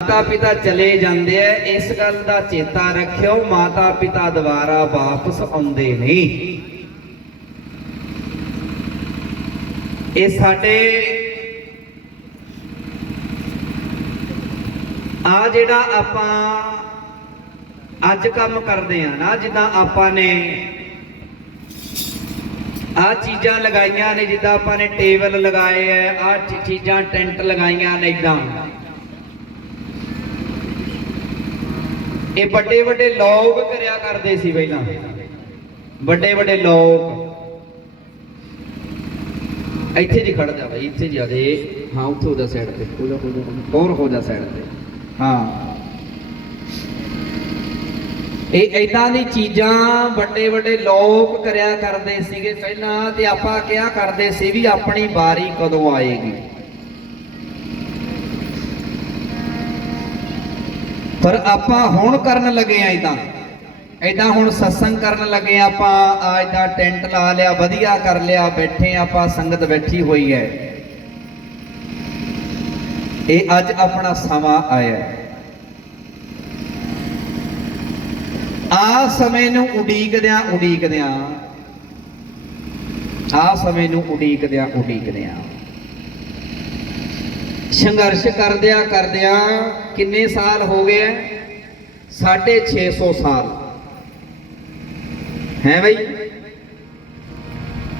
ਮਾਤਾ ਪਿਤਾ ਚਲੇ ਜਾਂਦੇ ਐ ਇਸ ਗੱਲ ਦਾ ਚੇਤਾ ਰੱਖਿਓ ਮਾਤਾ ਪਿਤਾ ਦੁਬਾਰਾ ਵਾਪਸ ਆਉਂਦੇ ਨਹੀਂ। ਇਹ ਸਾਡੇ ਆ ਜਿਹੜਾ ਆਪਾਂ ਅੱਜ ਕੰਮ ਕਰਦੇ ਆ ਨਾ, ਜਿੱਦਾਂ ਆਪਾਂ ਨੇ ਆ ਚੀਜ਼ਾਂ ਲਗਾਈਆਂ ਨੇ, ਜਿੱਦਾਂ ਆਪਾਂ ਨੇ ਟੇਬਲ ਲਗਾਏ ਐ ਆ ਚੀਜ਼ਾਂ ਟੈਂਟ ਲਗਾਈਆਂ ਨੇ ਇਦਾਂ। ਇਹ ਵੱਡੇ ਵੱਡੇ ਲੋਕ ਕਰਿਆ ਕਰਦੇ ਸੀ ਪਹਿਲਾਂ। ਵੱਡੇ ਵੱਡੇ ਲੋਕ। ਇੱਥੇ ਜੀ ਖੜ ਜਾ ਬਈ ਇੱਥੇ ਜੀ ਆ ਦੇ। ਹਾਂ ਉੱਥੇ ਉਹਦਾ ਸਾਈਡ ਤੇ। ਹੋਰ ਹੋ ਜਾ ਸਾਈਡ ਤੇ। ਹਾਂ। ਇਹ ਇਦਾਂ ਦੀ ਚੀਜ਼ਾਂ ਵੱਡੇ ਵੱਡੇ ਲੋਕ ਕਰਿਆ ਕਰਦੇ ਸੀਗੇ ਪਹਿਲਾਂ ਤੇ ਆਪਾਂ ਕਿਹਾ ਕਰਦੇ ਸੀ ਵੀ ਆਪਣੀ ਵਾਰੀ ਕਦੋਂ ਆਏਗੀ? ਪਰ ਆਪਾਂ ਹੁਣ ਕਰਨ ਲੱਗੇ ਆ ਇਦਾਂ ਇਦਾਂ ਹੁਣ ਸਤਸੰਗ ਕਰਨ ਲੱਗੇ ਆਪਾਂ ਆ ਇਦਾਂ ਟੈਂਟ ਲਾ ਲਿਆ, ਵਧੀਆ ਕਰ ਲਿਆ, ਬੈਠੇ ਆਪਾਂ, ਸੰਗਤ ਬੈਠੀ ਹੋਈ ਹੈ। ਇਹ ਅੱਜ ਆਪਣਾ ਸਮਾਂ ਆਇਆ ਆ ਸਮੇਂ ਨੂੰ ਉਡੀਕਦਿਆਂ ਉਡੀਕਦਿਆਂ ਆ ਸਮੇਂ ਨੂੰ ਉਡੀਕਦਿਆਂ ਉਡੀਕਦਿਆਂ ਸੰਘਰਸ਼ ਕਰਦਿਆਂ ਕਰਦਿਆਂ ਕਿੰਨੇ ਸਾਲ ਹੋ ਗਏ ਐ 650 ਸਾਲ। ਹੈ ਬਈ?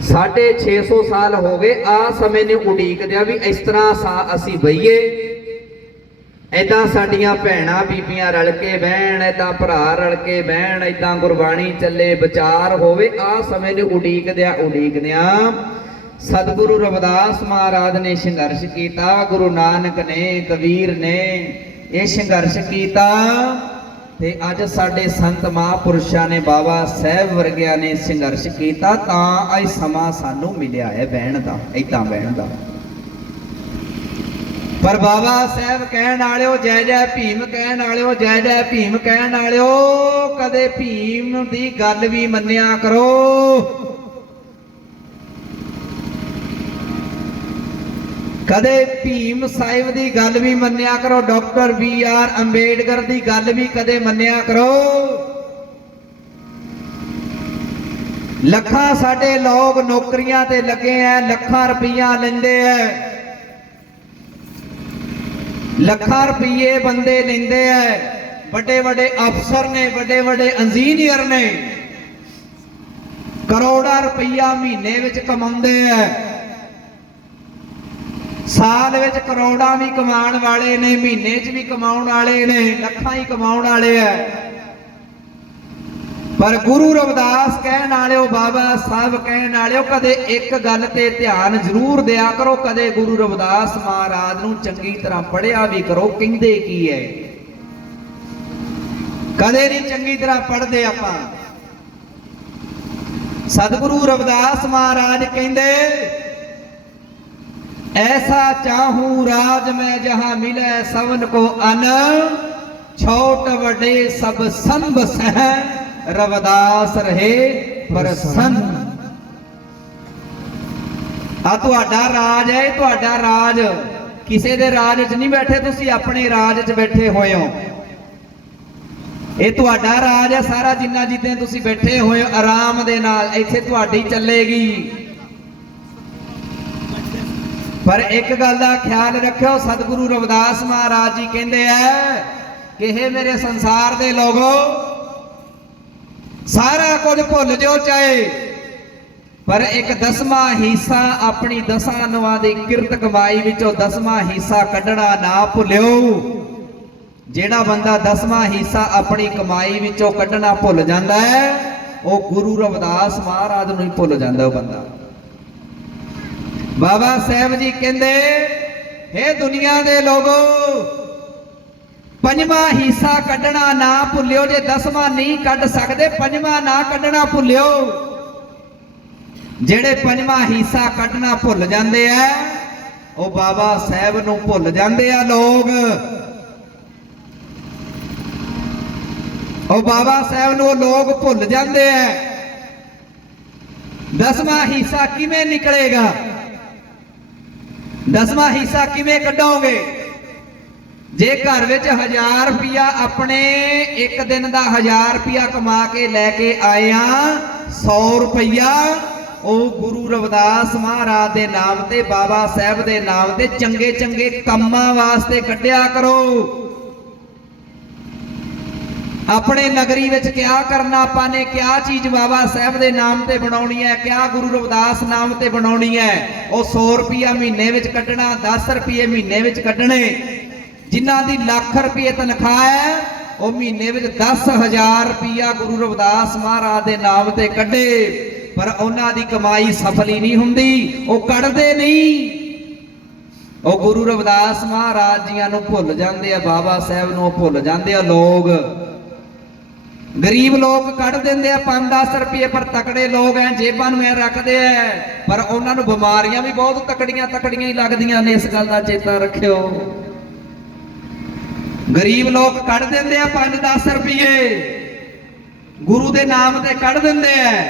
650 ਸਾਲ ਹੋ ਗਏ। ਆ ਸਮੇਂ ਨੂੰ ਉਡੀਕਦਿਆਂ ਵੀ ਇਸ ਤਰ੍ਹਾਂ ਸਾ- ਅਸੀਂ ਬਈਏ। ਐਦਾਂ ਸਾਡੀਆਂ ਭੈਣਾਂ, ਬੀਬੀਆਂ ਰਲ ਕੇ ਬਹਿਣ ਐਦਾਂ ਭਰਾ ਰਲ ਕੇ ਬਹਿਣ ਐਦਾਂ ਗੁਰਬਾਣੀ ਚੱਲੇ, ਵਿਚਾਰ ਹੋਵੇ, ਆ ਸਮੇਂ ਨੂੰ ਉਡੀਕਦਿਆਂ ਉਡੀਕਦਿਆਂ ਸਤਿਗੁਰੂ ਰਵਿਦਾਸ ਮਹਾਰਾਜ ਨੇ ਸੰਘਰਸ਼ ਕੀਤਾ, ਗੁਰੂ ਨਾਨਕ ਨੇ, ਕਬੀਰ ਨੇ ਇਹ ਸੰਘਰਸ਼ ਕੀਤਾ ਤੇ ਅੱਜ ਸਾਡੇ ਸੰਤ ਮਹਾਂਪੁਰਸ਼ਾਂ ਨੇ ਬਾਬਾ ਸਾਹਿਬ ਵਰਗਿਆਂ ਨੇ ਸੰਘਰਸ਼ ਕੀਤਾ, ਤਾਂ ਇਹ ਸਮਾਂ ਸਾਨੂੰ ਮਿਲਿਆ ਹੈ ਬਹਿਣ ਦਾ ਐਦਾਂ ਬਹਿਣ ਦਾ। ਪਰ ਬਾਬਾ ਸਾਹਿਬ ਕਹਿਣ ਵਾਲਿਓ, ਜੈ ਜੈ ਭੀਮ ਕਹਿਣ ਵਾਲਿਓ, ਜੈ ਜੈ ਭੀਮ ਕਹਿਣ ਵਾਲਿਓ, ਕਦੇ ਭੀਮ ਦੀ ਗੱਲ ਵੀ ਮੰਨਿਆ ਕਰੋ। ਕਦੇ ਭੀਮ ਸਾਹਿਬ ਦੀ ਗੱਲ ਵੀ ਮੰਨਿਆ ਕਰੋ, ਡਾਕਟਰ ਬੀ ਆਰ ਅੰਬੇਡਕਰ ਦੀ ਗੱਲ ਵੀ ਕਦੇ ਮੰਨਿਆ ਕਰੋ। ਲੱਖਾਂ ਸਾਡੇ ਲੋਕ ਨੌਕਰੀਆਂ ਤੇ ਲੱਗੇ ਐ, ਲੱਖਾਂ ਰੁਪਈਆ ਲੈਂਦੇ ਐ। ਲੱਖਾਂ ਰੁਪਈਏ ਬੰਦੇ ਲੈਂਦੇ ਐ। ਵੱਡੇ ਵੱਡੇ ਅਫਸਰ ਨੇ, ਵੱਡੇ ਵੱਡੇ ਇੰਜੀਨੀਅਰ ਨੇ। ਕਰੋੜਾਂ ਰੁਪਈਆ ਮਹੀਨੇ ਵਿੱਚ ਕਮਾਉਂਦੇ ਐ। ਸਾਲ ਵਿੱਚ ਕਰੋੜਾਂ ਵੀ ਕਮਾਉਣ ਵਾਲੇ ਨੇ, ਮਹੀਨੇ 'ਚ ਵੀ ਕਮਾਉਣ ਵਾਲੇ ਨੇ, ਲੱਖਾਂ ਹੀ ਕਮਾਉਣ ਵਾਲੇ ਐ। ਪਰ ਗੁਰੂ ਰਵਿਦਾਸ ਕਹਿਣ ਵਾਲਿਓ ਬਾਬਾ ਸਾਹਿਬ ਕਹਿਣ ਵਾਲਿਓ, ਕਦੇ ਇੱਕ ਗੱਲ ਤੇ ਧਿਆਨ ਜ਼ਰੂਰ ਦਿਆ ਕਰੋ, ਕਦੇ ਗੁਰੂ ਰਵਿਦਾਸ ਮਹਾਰਾਜ ਨੂੰ ਚੰਗੀ ਤਰ੍ਹਾਂ ਪੜਿਆ ਵੀ ਕਰੋ, ਕਹਿੰਦੇ ਕੀ ਹੈ ਕਦੇ ਨਹੀਂ ਚੰਗੀ ਤਰ੍ਹਾਂ ਪੜਦੇ ਆਪਾਂ। ਸਤਿਗੁਰੂ ਰਵਿਦਾਸ ਮਹਾਰਾਜ ਕਹਿੰਦੇ ਐਸਾ ਚਾਹੂੰ ਰਾਜ ਮੈਂ ਜਹਾਂ ਮਿਲੇ ਸਵਨ ਕੋ ਅਨ ਛੋਟ ਵੱਡੇ ਸਭ ਸੰਭ ਸਹਿ ਰਵਿਦਾਸ ਰਹੇ ਪ੍ਰਸੰਨ ਆ ਤੁਹਾਡਾ ਰਾਜ ਹੈ ਇਹ ਤੁਹਾਡਾ ਰਾਜ ਕਿਸੇ ਦੇ ਰਾਜ 'ਚ ਨਹੀਂ ਬੈਠੇ ਤੁਸੀਂ ਆਪਣੇ ਰਾਜ 'ਚ ਬੈਠੇ ਹੋਏ ਹੋ ਇਹ ਤੁਹਾਡਾ ਰਾਜ ਹੈ ਸਾਰਾ ਜਿੰਨਾ ਜਿੱਤੇ ਤੁਸੀਂ ਬੈਠੇ ਹੋਏ ਹੋ ਆਰਾਮ ਦੇ ਨਾਲ ਇੱਥੇ ਤੁਹਾਡੀ ਚੱਲੇਗੀ ਪਰ ਇੱਕ ਗੱਲ ਦਾ ਖਿਆਲ ਰੱਖਿਓ, ਸਤਿਗੁਰੂ ਰਵਿਦਾਸ ਮਹਾਰਾਜ ਜੀ ਕਹਿੰਦੇ ਐ ਕਿ ਇਹ ਮੇਰੇ ਸੰਸਾਰ ਦੇ ਲੋਗੋ, ਸਾਰਾ ਕੁਝ ਭੁੱਲ ਜਾਓ ਚਾਹੇ, ਪਰ ਇੱਕ ਦਸਵਾਂ ਹਿੱਸਾ ਆਪਣੀ ਦਸਾਂ ਨਵਾਂ ਦੀ ਕਿਰਤ ਕਮਾਈ ਵਿੱਚੋਂ ਦਸਵਾਂ ਹਿੱਸਾ ਕੱਢਣਾ ਨਾ ਭੁੱਲਿਓ। ਜਿਹੜਾ ਬੰਦਾ ਦਸਵਾਂ ਹਿੱਸਾ ਆਪਣੀ ਕਮਾਈ ਵਿੱਚੋਂ ਕੱਢਣਾ ਭੁੱਲ ਜਾਂਦਾ ਹੈ, ਉਹ ਗੁਰੂ ਰਵਿਦਾਸ ਮਹਾਰਾਜ ਨੂੰ ਹੀ ਭੁੱਲ ਜਾਂਦਾ ਉਹ ਬੰਦਾ। ਬਾਬਾ ਸਾਹਿਬ ਜੀ ਕਹਿੰਦੇ हे ਦੁਨੀਆ ਦੇ ਲੋਗੋ, ਪੰਜਵਾਂ ਹਿੱਸਾ ਕੱਢਣਾ ਨਾ ਭੁੱਲਿਓ, ਜੇ ਦਸਵਾਂ ਨਹੀਂ ਕੱਢ ਸਕਦੇ, ਪੰਜਵਾਂ ਨਾ ਕੱਢਣਾ ਭੁੱਲਿਓ। ਜਿਹੜੇ ਪੰਜਵਾਂ ਹਿੱਸਾ ਕੱਢਣਾ ਭੁੱਲ ਜਾਂਦੇ ਆ, ਉਹ ਬਾਬਾ ਸਾਹਿਬ ਨੂੰ ਭੁੱਲ ਜਾਂਦੇ ਆ ਲੋਕ। ਉਹ ਬਾਬਾ ਸਾਹਿਬ ਨੂੰ ਲੋਕ ਭੁੱਲ ਜਾਂਦੇ ਆ। ਦਸਵਾਂ ਹਿੱਸਾ ਕਿਵੇਂ ਨਿਕਲੇਗਾ? ਦਸਵਾਂ ਹਿੱਸਾ ਕਿਵੇਂ ਕੱਢੋਗੇ? ਜੇ ਘਰ ਵਿੱਚ 1000 ਰੁਪਿਆ ਆਪਣੇ ਇੱਕ ਦਿਨ ਦਾ 1000 ਰੁਪਿਆ ਕਮਾ ਕੇ ਲੈ ਕੇ ਆਏ ਆ 100 ਰੁਪਿਆ ਉਹ ਗੁਰੂ ਰਵਿਦਾਸ ਮਹਾਰਾਜ ਦੇ ਨਾਮ ਤੇ ਬਾਬਾ ਸਾਹਿਬ ਦੇ ਨਾਮ ਤੇ ਚੰਗੇ ਚੰਗੇ ਕੰਮਾਂ ਵਾਸਤੇ ਕੱਢਿਆ ਕਰੋ। ਆਪਣੇ ਨਗਰੀ ਵਿੱਚ ਕਿਆ ਕਰਨਾ ਆਪਾਂ ਨੇ, ਕਿਆ ਚੀਜ਼ ਬਾਬਾ ਸਾਹਿਬ ਦੇ ਨਾਮ ਤੇ ਬਣਾਉਣੀ ਹੈ, ਕਿਆ ਗੁਰੂ ਰਵਿਦਾਸ ਨਾਮ ਤੇ ਬਣਾਉਣੀ ਹੈ, ਉਹ 100 ਰੁਪਿਆ ਮਹੀਨੇ ਵਿੱਚ ਕੱਢਣਾ 10 ਰੁਪਏ ਮਹੀਨੇ ਵਿੱਚ ਕੱਢਣੇ। ਜਿਨ੍ਹਾਂ ਦੀ ਲੱਖ ਰੁਪਏ ਤਨਖਾਹ ਹੈ, ਉਹ ਮਹੀਨੇ ਵਿੱਚ 10000 ਰੁਪਿਆ ਗੁਰੂ ਰਵਿਦਾਸ ਮਹਾਰਾਜ ਦੇ ਨਾਮ ਤੇ ਕੱਢੇ। ਪਰ ਉਹਨਾਂ ਦੀ ਕਮਾਈ ਸਫਲ ਹੀ ਨਹੀਂ ਹੁੰਦੀ, ਉਹ ਕੱਢਦੇ ਨਹੀਂ। ਉਹ ਗੁਰੂ ਰਵਿਦਾਸ ਮਹਾਰਾਜ ਜੀਆਂ ਨੂੰ ਭੁੱਲ ਜਾਂਦੇ ਆ, ਬਾਬਾ ਸਾਹਿਬ ਨੂੰ ਭੁੱਲ ਜਾਂਦੇ ਆ ਲੋਕ। ਗਰੀਬ ਲੋਕ ਕੱਢ ਦਿੰਦੇ ਆ 5-10 ਰੁਪਏ ਪਰ ਤਕੜੇ ਲੋਕ ਐ ਜੇਬਾਂ ਨੂੰ ਐ ਰੱਖਦੇ ਐ। ਪਰ ਉਹਨਾਂ ਨੂੰ ਬਿਮਾਰੀਆਂ ਵੀ ਬਹੁਤ ਤਕੜੀਆਂ ਤਕੜੀਆਂ ਹੀ ਲੱਗਦੀਆਂ ਨੇ, ਇਸ ਗੱਲ ਦਾ ਚੇਤਾ ਰੱਖਿਓ। ਗਰੀਬ ਲੋਕ ਕੱਢ ਦਿੰਦੇ ਆ 5-10 ਰੁਪਏ। ਗੁਰੂ ਦੇ ਨਾਮ ਤੇ ਕੱਢ ਦਿੰਦੇ ਐ।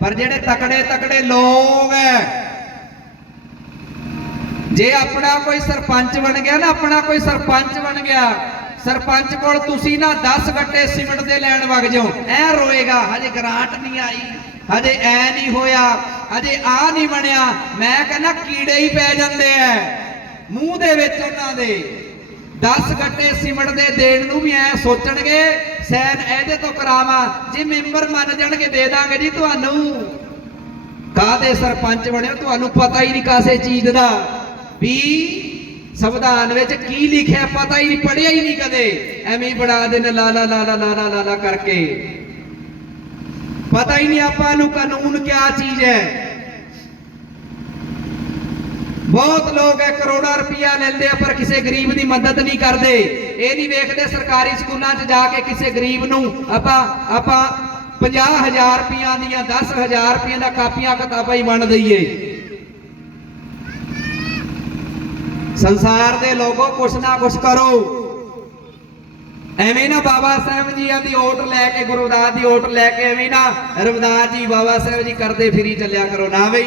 ਪਰ ਜਿਹੜੇ ਤਕੜੇ ਤਕੜੇ ਲੋਕ ਐ, ਜੇ ਆਪਣਾ ਕੋਈ ਸਰਪੰਚ ਬਣ ਗਿਆ ਨਾ, ਆਪਣਾ ਕੋਈ ਸਰਪੰਚ ਬਣ ਗਿਆ ਸਰਪੰਚ ਕੋਲ ਤੁਸੀਂ ਨਾ 10 ਗੱਟੇ ਸੀਮਿੰਟ ਦੇ ਲੈਣ ਵਗ ਜਾਓ। ਐ ਰੋਏਗਾ, ਹਜੇ ਗ੍ਰਾਂਟ ਨਹੀਂ ਆਈ, ਹਜੇ ਐ ਨਹੀਂ ਹੋਇਆ, ਹਜੇ ਆ ਨਹੀਂ ਬਣਿਆ। ਮੈਂ ਕਹਿੰਦਾ ਕੀੜੇ ਹੀ ਪੈ ਜਾਂਦੇ ਐ। ਮੂੰਹ ਦੇ ਵਿੱਚ ਉਹਨਾਂ ਦੇ। 10 ਗੱਟੇ ਸੀਮਿੰਟ ਦੇ ਦੇਣ ਨੂੰ ਵੀ ਐ ਸੋਚਣਗੇ, ਸੈਨ ਇਹਦੇ ਤੋਂ ਕਰਾਵਾਂ। ਜੇ ਮੈਂਬਰ ਮੰਨ ਜਾਣਗੇ, ਦੇ ਦਾਂਗੇ ਜੀ ਤੁਹਾਨੂੰ। ਕਾਦੇ ਸਰਪੰਚ ਬਣਿਓ, ਤੁਹਾਨੂੰ ਪਤਾ ਹੀ ਨਹੀਂ ਕਾਸੇ ਚੀਜ਼ ਦਾ। ਵੀ ਸੰਵਿਧਾਨ ਵਿੱਚ ਕੀ ਲਿਖਿਆ ਪਤਾ ਹੀ ਨਹੀਂ ਪੜਿਆ ਹੀ ਨਹੀਂ ਕਦੇ। ਐਵੇਂ ਹੀ ਬਣਾ ਦੇਣ, ਲਾ ਲਾ ਲਾ ਲਾ ਲਾ ਲਾ ਲਾ ਕਰਕੇ। ਪਤਾ ਹੀ ਨਹੀਂ ਆਪਾਂ ਨੂੰ ਕਾਨੂੰਨ ਕੀ ਚੀਜ਼ ਹੈ। ਬਹੁਤ ਲੋਕ ਹੈ ਕਰੋੜਾ ਰੁਪਇਆ ਲੈਂਦੇ ਆ, ਪਰ ਕਿਸੇ ਗਰੀਬ ਦੀ ਮਦਦ ਨਹੀਂ ਕਰਦੇ। ਇਹ ਨਹੀਂ ਵੇਖਦੇ ਸਰਕਾਰੀ ਸਕੂਲਾਂ 'ਚ ਜਾ ਕੇ ਕਿਸੇ ਗਰੀਬ ਨੂੰ ਆਪਾਂ ਆਪਾਂ 50000 ਰੁਪਈਆ ਦੀਆਂ 10000 ਰੁਪਈਆ ਦਾ ਕਾਪੀਆਂ ਕਿਤਾਬਾਂ ਹੀ ਵੰਡ ਦਈਏ। ਸੰਸਾਰ ਦੇ ਲੋਕੋ ਕੁਛ ਨਾ ਕੁਛ ਕਰੋ। ਐਵੇਂ ਨਾ ਬਾਬਾ ਸਾਹਿਬ ਜੀਆਂ ਦੀ ਓਟ ਲੈ ਕੇ ਗੁਰੂਦਾਸ ਦੀ ਓਟ ਲੈ ਕੇ ਐਵੇਂ ਨਾ ਰਵਿਦਾਸ ਜੀ ਬਾਬਾ ਸਾਹਿਬ ਜੀ ਕਰਦੇ ਫਿਰੀ ਚੱਲਿਆ ਕਰੋ ਨਾ ਬਈ।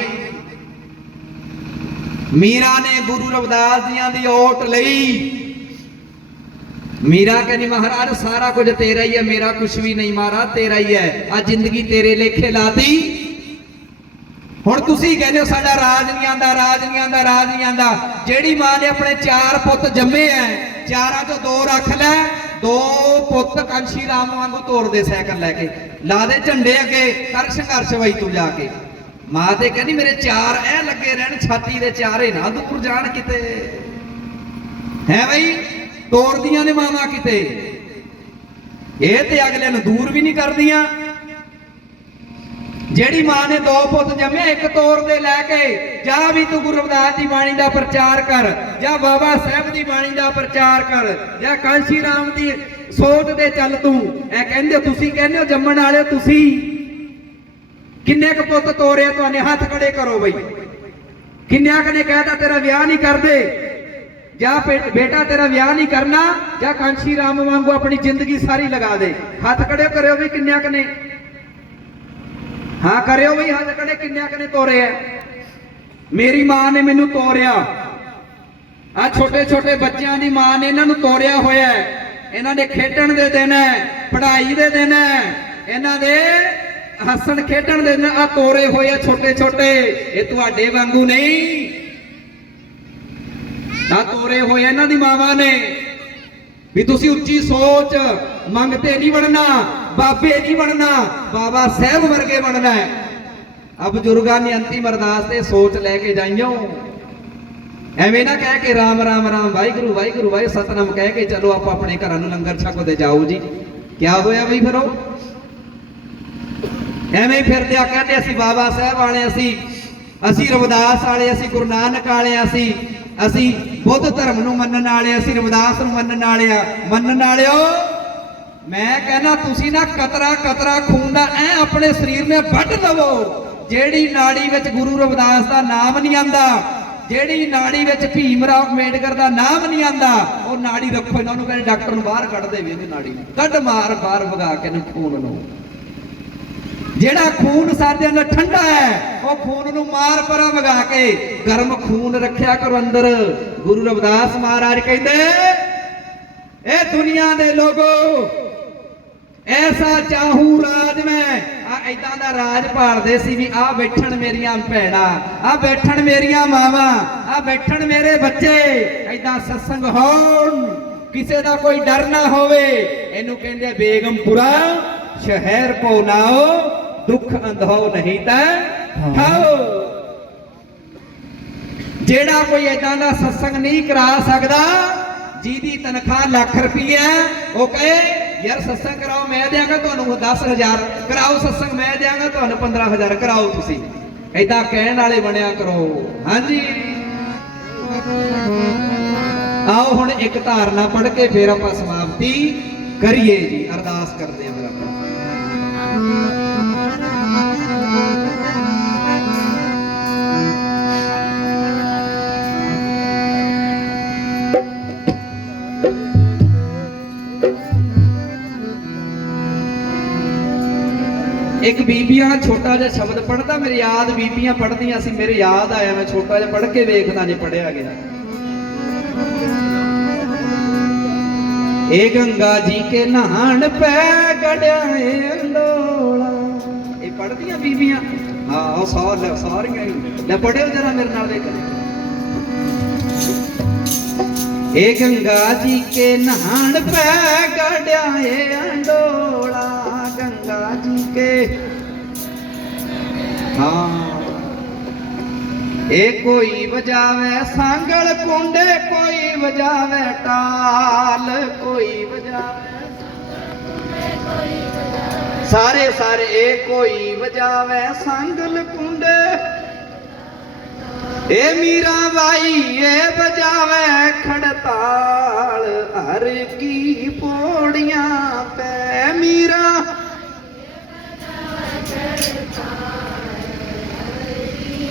ਮੀਰਾ ਨੇ ਗੁਰੂ ਰਵਿਦਾਸ ਜੀਆਂ ਦੀ ਓਟ ਲਈ। ਮੀਰਾ ਕਹਿੰਦੀ, ਮਹਾਰਾਜ, ਸਾਰਾ ਕੁਝ ਤੇਰਾ ਹੀ ਹੈ, ਮੇਰਾ ਕੁਝ ਵੀ ਨਹੀਂ, ਮਹਾਰਾਜ, ਤੇਰਾ ਹੀ ਹੈ। ਆ ਜ਼ਿੰਦਗੀ ਤੇਰੇ ਲੇਖੇ ਲਾਤੀ। ਹੁਣ ਤੁਸੀਂ ਕਹਿੰਦੇ ਹੋ ਸਾਡਾ ਰਾਜ ਨਹੀਂ ਆਂਦਾ ਰਾਜ ਨਹੀਂ ਆਂਦਾ ਰਾਜ ਨਹੀਂ ਆਂਦਾ ਜਿਹੜੀ ਮਾਂ ਨੇ ਆਪਣੇ ਚਾਰ ਪੁੱਤ ਜੰਮੇ ਐ, ਚਾਰਾਂ ਚੋਂ ਦੋ ਰੱਖ ਲੈ, ਦੋ ਪੁੱਤ ਕੰਸ਼ੀ ਰਾਮ ਵਾਂਗੂ ਤੋਰਦੇ ਸਾਈਕਲ ਲੈ ਕੇ। ਲਾ ਦੇ ਝੰਡੇ ਅੱਗੇ, ਕਰ ਸੰਘਰਸ਼ ਵਈ ਤੂੰ ਜਾ ਕੇ। ਮਾਂ ਤੇ ਕਹਿੰਦੀ, ਮੇਰੇ ਚਾਰ ਐ ਲੱਗੇ ਰਹਿਣ, ਛਾਤੀ ਦੇ ਚਾਰੇ ਨਾ ਦੂਰ ਜਾਣ ਕਿਤੇ। ਹੈ ਬਈ? ਤੋਰਦੀਆਂ ਨੇ ਮਾਵਾਂ ਕਿਤੇ। ਇਹ ਤੇ ਅਗਲੇ ਨੂੰ ਦੂਰ ਵੀ ਨਹੀਂ ਕਰਦੀਆਂ। ਜਿਹੜੀ ਮਾਂ ਨੇ ਦੋ ਪੁੱਤ ਜੰਮੇ, ਇੱਕ ਤੋਰ ਦੇ ਲੈ ਕੇ ਜਾ ਵੀ ਤੂੰ ਗੁਰੂ ਰਵਿਦਾਸ ਦੀ ਬਾਣੀ ਦਾ ਪ੍ਰਚਾਰ ਕਰ, ਜਾਂ ਬਾਬਾ ਸਾਹਿਬ ਦੀ ਬਾਣੀ ਦਾ ਪ੍ਰਚਾਰ ਕਰ, ਜਾਂ ਕਾਂਸ਼ੀ ਰਾਮ ਦੀ ਸੋਚ ਦੇ ਚੱਲ ਤੂੰ। ਇਹ ਕਹਿੰਦੇ, ਤੁਸੀਂ ਕਹਿੰਦੇ ਹੋ ਜੰਮਣ ਵਾਲੇ ਤੁਸੀਂ। ਕਿੰਨੇ ਕੁ ਪੁੱਤ ਤੋਰੇ ਤੁਹਾਨੇ ਹੱਥ ਖੜੇ ਕਰੋ ਬਈ। ਕਿੰਨਿਆਂ ਕਨੇ ਕਹਿਤਾ, ਤੇਰਾ ਵਿਆਹ ਨਹੀਂ ਕਰਦੇ। ਜਾਂ ਬੇਟਾ, ਤੇਰਾ ਵਿਆਹ ਨਹੀਂ ਕਰਨਾ, ਜਾਂ ਕਾਂਸ਼ੀ ਰਾਮ ਵਾਂਗੂ ਆਪਣੀ ਜ਼ਿੰਦਗੀ ਸਾਰੀ ਲਗਾ ਦੇ। ਹੱਥ ਖੜੇ ਕਰਿਓ ਵੀ ਕਿੰਨਿਆਂ ਕਨੇ ਹਾਂ, ਕਰਿਓ ਬਈ ਹੱਥ ਖੜੇ ਕਿੰਨਿਆਂ ਕਨੇ ਤੋਰੇ ਐ ਮੇਰੀ ਮਾਂ ਨੇ ਮੈਨੂੰ ਤੋਰਿਆ। ਆ ਛੋਟੇ ਛੋਟੇ ਬੱਚਿਆਂ ਦੀ ਮਾਂ ਨੇ ਇਹਨਾਂ ਨੂੰ ਤੋਰਿਆ ਹੋਇਆ ਹੈ। ਇਹਨਾਂ ਦੇ ਖੇਡਣ ਦੇ ਦਿਨ ਹੈ, ਪੜ੍ਹਾਈ ਦੇ ਦਿਨ ਹੈ। ਇਹਨਾਂ ਦੇ ਹੱਸਣ ਖੇਡਣ ਦੇ ਦਿਨ ਆ ਤੋਰੇ ਹੋਏ ਆ ਛੋਟੇ ਛੋਟੇ। ਇਹ ਤੁਹਾਡੇ ਵਾਂਗੂ ਨਹੀਂ। ਆ ਤੋਰੇ ਹੋਏ ਇਹਨਾਂ ਦੀ ਮਾਵਾਂ ਨੇ। ਵੀ ਤੁਸੀਂ ਉੱਚੀ ਸੋਚ ਮੰਗਤੇ ਨਹੀਂ ਬਣਨਾ ਬਾਬੇ ਨਹੀਂ ਬਣਨਾ, ਬਾਬਾ ਸਾਹਿਬ ਵਰਗੇ ਬਣਨਾ ਹੈ। ਆ ਬਜ਼ੁਰਗਾਂ ਨੇ ਅੰਤਿਮ ਅਰਦਾਸ ਤੇ ਸੋਚ ਲੈ ਕੇ ਜਾਈਓ। ਐਵੇਂ ਨਾ ਕਹਿ ਕੇ ਰਾਮ ਰਾਮ ਰਾਮ, ਵਾਹਿਗੁਰੂ ਵਾਹਿਗੁਰੂ ਵਾਹਿ ਸਤਨਾਮ ਕਹਿ ਕੇ ਚਲੋ ਆਪਾਂ ਆਪਣੇ ਘਰਾਂ ਨੂੰ ਲੰਗਰ ਛਕਦੇ ਜਾਓ ਜੀ। ਕਿਆ ਹੋਇਆ ਬਈ ਫਿਰ ਉਹ? ਐਵੇਂ ਹੀ ਫਿਰਦੇ ਆ ਕਹਿੰਦੇ ਅਸੀਂ ਬਾਬਾ ਸਾਹਿਬ ਵਾਲੇ ਅਸੀਂ ਅਸੀਂ ਰਵਿਦਾਸ ਵਾਲੇ ਅਸੀਂ ਗੁਰੂ ਨਾਨਕ ਵਾਲੇ ਅਸੀਂ ਅਸੀਂ ਬੁੱਧ ਧਰਮ ਨੂੰ ਮੰਨਣ ਵਾਲੇ ਅਸੀਂ ਰਵਿਦਾਸ ਨੂੰ ਮੰਨਣ ਵਾਲੇ ਆ ਮੰਨਣ ਵਾਲਿਓ ਮੈਂ ਕਹਿੰਦਾ ਤੁਸੀਂ ਨਾ ਕਤਰਾ ਕਤਰਾ ਖੂਨ ਦਾ ਐ ਆਪਣੇ ਸਰੀਰ ਮੇ ਵੱਢ ਲਵੋ। ਜਿਹੜੀ ਨਾੜੀ ਵਿੱਚ ਗੁਰੂ ਰਵਿਦਾਸ ਦਾ ਨਾਮ ਨਹੀਂ ਆਂਦਾ, ਜਿਹੜੀ ਨਾੜੀ ਵਿੱਚ ਭੀਮ ਰਾਓ ਅੰਬੇਡਕਰ ਦਾ ਨਾਮ ਨਹੀਂ ਆਂਦਾ, ਉਹ ਨਾੜੀ ਰੱਖੋ ਇਹਨਾਂ ਨੂੰ, ਕਹਿੰਦੇ ਡਾਕਟਰ ਨੂੰ ਬਾਹਰ ਕੱਢ ਦੇਵੇ ਇਹਦੀ ਨਾੜੀ। ਨੂੰ ਕੱਢ ਮਾਰ ਬਾਹਰ ਵਗਾ ਕੇ ਇਹਨੂੰ ਖੂਨ ਨੂੰ। ਜਿਹੜਾ ਖੂਨ ਸਾਡੇ ਅੰਦਰ ਠੰਡਾ ਹੈ, ਉਹ ਖੂਨ ਨੂੰ ਮਾਰ ਪਰਾਂ ਵਗਾ ਕੇ ਗਰਮ ਖੂਨ ਰੱਖਿਆ ਕਰੋ ਅੰਦਰ। ਗੁਰੂ ਰਵਿਦਾਸ ਮਹਾਰਾਜ ਕਹਿੰਦੇ, ਇਹ ਦੁਨੀਆ ਦੇ ਲੋਗੋ ਐਸਾ ਚਾਹੂ ਰਾਜ ਮੈਂ। ਆ ਐਦਾਂ ਦਾ ਰਾਜ ਭਾਲਦੇ ਸੀ ਵੀ ਆ ਬੈਠਣ ਮੇਰੀਆਂ ਭੈਣਾਂ ਆ ਬੈਠਣ ਮੇਰੀਆਂ ਮਾਵਾਂ ਆ ਬੈਠਣ ਮੇਰੇ ਬੱਚੇ ਐਦਾਂ ਸਤਸੰਗ ਹੋਣ। ਕਿਸੇ ਦਾ ਕੋਈ ਡਰ ਨਾ ਹੋਵੇ। ਇਹਨੂੰ ਕਹਿੰਦੇ ਬੇਗਮਪੁਰਾ ਸ਼ਹਿਰ ਕੋ ਨਾਓ ਦੁੱਖ ਅੰਧੋ ਨਹੀਂ ਤਾਂ ਖਾਓ ਜਿਹੜਾ ਕੋਈ ਏਦਾਂ ਦਾ ਸਤਸੰਗ ਨਹੀਂ ਕਰਾ ਸਕਦਾ ਜਿਹਦੀ ਤਨਖਾਹ ਲੱਖ ਰੁਪਈਆ ਉਹ ਕਹੇ ਯਾਰ ਸਤਸੰਗ ਕਰਾਓ, ਮੈਂ ਦਿਆਂਗਾ ਤੁਹਾਨੂੰ 10000 ਕਰਾਓ ਸਤਸੰਗ, ਮੈਂ ਦਿਆਂਗਾ ਤੁਹਾਨੂੰ 15000 ਕਰਾਓ ਤੁਸੀਂ। ਏਦਾਂ ਕਹਿਣ ਵਾਲੇ ਬਣਿਆ ਕਰੋ। ਹਾਂਜੀ। ਆਓ ਹੁਣ ਇੱਕ ਧਾਰਨਾ ਪੜ੍ਹ ਕੇ ਫੇਰ ਆਪਾਂ ਸਮਾਪਤੀ ਕਰੀਏ ਜੀ। ਅਰਦਾਸ ਕਰਦੇ ਹਾਂ ਮੇਰਾ ਇੱਕ ਬੀਬੀਆਂ ਛੋਟਾ ਜਿਹਾ ਸ਼ਬਦ ਪੜਦਾ ਮੇਰੇ ਯਾਦ ਬੀਬੀਆਂ ਪੜਦੀਆਂ ਸੀ, ਮੇਰੇ ਯਾਦ ਆਇਆ, ਮੈਂ ਛੋਟਾ ਜਿਹਾ ਪੜ ਕੇ ਵੇਖਦਾ ਜੇ ਪੜਿਆ ਗਿਆ। ਏ ਗੰਗਾ ਜੀ ਕੇ ਨਹਾਣ ਪੈ ਗੜਿਆ ਅੰਡੋਲਾ ਇਹ ਪੜਦੀਆਂ ਬੀਬੀਆਂ? ਹਾਂ, ਉਹ ਸਾਰ ਸਾਰੀਆਂ ਹੀ ਲੈ ਪੜਿਓ ਜਰਾ ਮੇਰੇ ਨਾਲ ਵੇਖ। ਏ ਗੰਗਾ ਜੀ ਕੇ ਨਹਾਣ ਪੈ ਗੜਿਆ ਅੰਡੋਲਾ ਕੇ। ਹਾਂ। ਇਹ ਕੋਈ ਵਜਾਵੇ ਸਾਂਗਲ ਕੁੰਡੇ, ਕੋਈ ਵਜਾਵੇ ਟਾਲ, ਕੋਈ ਵਜਾਵੇ ਸਾਰੇ ਸਾਰੇ ਇਹ ਕੋਈ ਵਜਾਵੇ ਸੰਗਲ ਕੁੰਡੇ। ਇਹ ਮੀਰਾ ਬਾਈ ਇਹ ਵਜਾਵੇ ਖੜਤਾਲ, ਹਰ ਕੀ ਪੋੜੀਆਂ ਪੈ ਮੀਰਾ।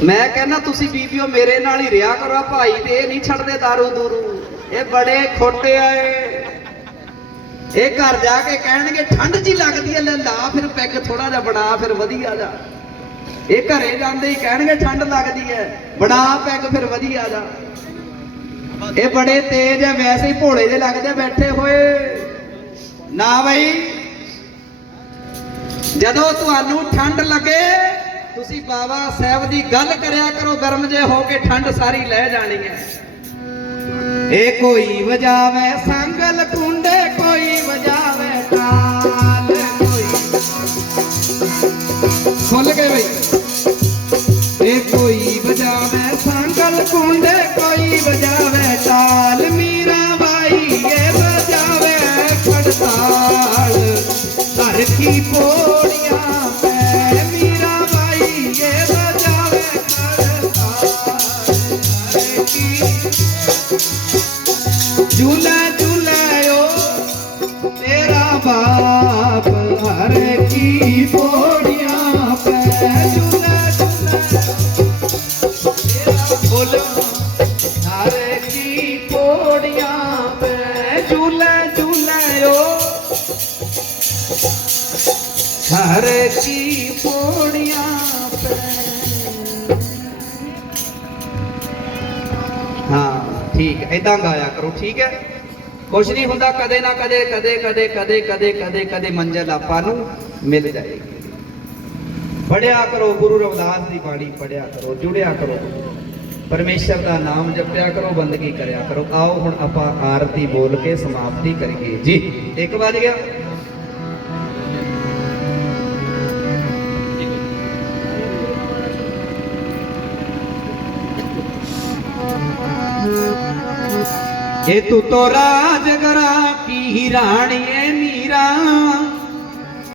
ਮੈਂ ਕਹਿੰਦਾ ਤੁਸੀਂ ਬੀਬੀਓ ਮੇਰੇ ਨਾਲ ਹੀ ਰਿਹਾ ਕਰੋ, ਆਹ ਭਾਈ ਤੇ ਇਹ ਨਹੀਂ ਛੱਡਦੇ दारू ਦੂਰੂ। ਇਹ ਬੜੇ ਖੋਟੇ ਆਏ ਇਹ। ਘਰ ਜਾ ਕੇ ਕਹਿਣਗੇ, ਠੰਡ ਜੀ ਲੱਗਦੀ ਐ, ਲੈ ਲਾ, ਫਿਰ ਪੈਗ ਥੋੜਾ ਜਿਹਾ ਬਣਾ, ਫਿਰ ਵਧੀਆ ਜਾ। ਇਹ ਘਰੇ ਜਾਂਦੇ ਹੀ ਕਹਿਣਗੇ, ਠੰਡ ਲੱਗਦੀ ਐ, ਬਣਾ ਪੈਗ, ਫਿਰ ਵਧੀਆ ਜਾ। ਇਹ ਬੜੇ ਤੇਜ਼ ਐ, ਵੈਸੇ ਹੀ ਭੋਲੇ ਜੇ ਲੱਗਦੇ ਬੈਠੇ ਹੋਏ। ਨਾ ਬਈ, ਜਦੋਂ ਤੁਹਾਨੂੰ ਠੰਡ ਲੱਗੇ ਤੁਸੀਂ ਬਾਬਾ ਸਾਹਿਬ ਦੀ ਗੱਲ ਕਰਿਆ ਕਰੋ, ਗਰਮ ਜੇ ਹੋ ਕੇ ਠੰਡ ਸਾਰੀ ਲੈ ਜਾਣੀ ਹੈ। ਇਹ ਕੋਈ ਵਜਾਵੇ ਸੰਗਲ ਕੁੰਡੇ, ਕੋਈ ਵਜਾਵੇ ਤਾਲ ਕੋਈ ਖੁੱਲ ਗਏ ਬਈ। ਇਹ ਕੋਈ ਵਜਾਵੇ ਸੰਗਲ ਕੁੰਡੇ, ਕੋਈ ਵਜਾਵੇ ਤਾਲ ਮੀਰਾ ਬਾਈ ਇਹ ਵਜਾਵੇ ਖੜਤਾਲ। ਘਰ ਕੀ ਤੇਰਾ ਬੋਲ ਹਰ ਕੀ ਪੋੜੀਆਂ ਪੈ ਝੂਲਾ ਝੂਲਾਇਓ ਹਰ ਕੀ ਪੋੜੀਆਂ ਪੈ ਹਾਂ, ਠੀਕ ਹੈ ਗਾਇਆ ਕਰੋ, ਠੀਕ ਹੈ? ਕੁਛ ਨਹੀਂ ਹੁੰਦਾ ਕਦੇ ਨਾ ਕਦੇ ਕਦੇ ਕਦੇ ਕਦੇ ਕਦੇ ਕਦੇ ਕਦੇ, ਮੰਜ਼ਲ ਆਪਾਂ ਨੂੰ ਮਿਲ ਜਾਏਗੀ। ਪੜਿਆ ਕਰੋ, ਗੁਰੂ ਰਵਿਦਾਸ ਦੀ ਬਾਣੀ ਪੜਿਆ ਕਰੋ, ਜੁੜਿਆ ਕਰੋ। ਪਰਮੇਸ਼ਰ ਦਾ ਨਾਮ ਜਪਿਆ ਕਰੋ, ਬੰਦਗੀ ਕਰਿਆ ਕਰੋ। ਆਓ ਹੁਣ ਆਪਾਂ ਆਰਤੀ ਬੋਲ ਕੇ ਸਮਾਪਤੀ ਕਰੀਏ। ਜੀ, ਇੱਕ ਵੱਜ ਗਿਆ। ਇਹ ਤੂੰ ਤੋ ਰਾਜਗਰਾ ਕੀ ਰਾਣੀਏ ਮੀਰਾ?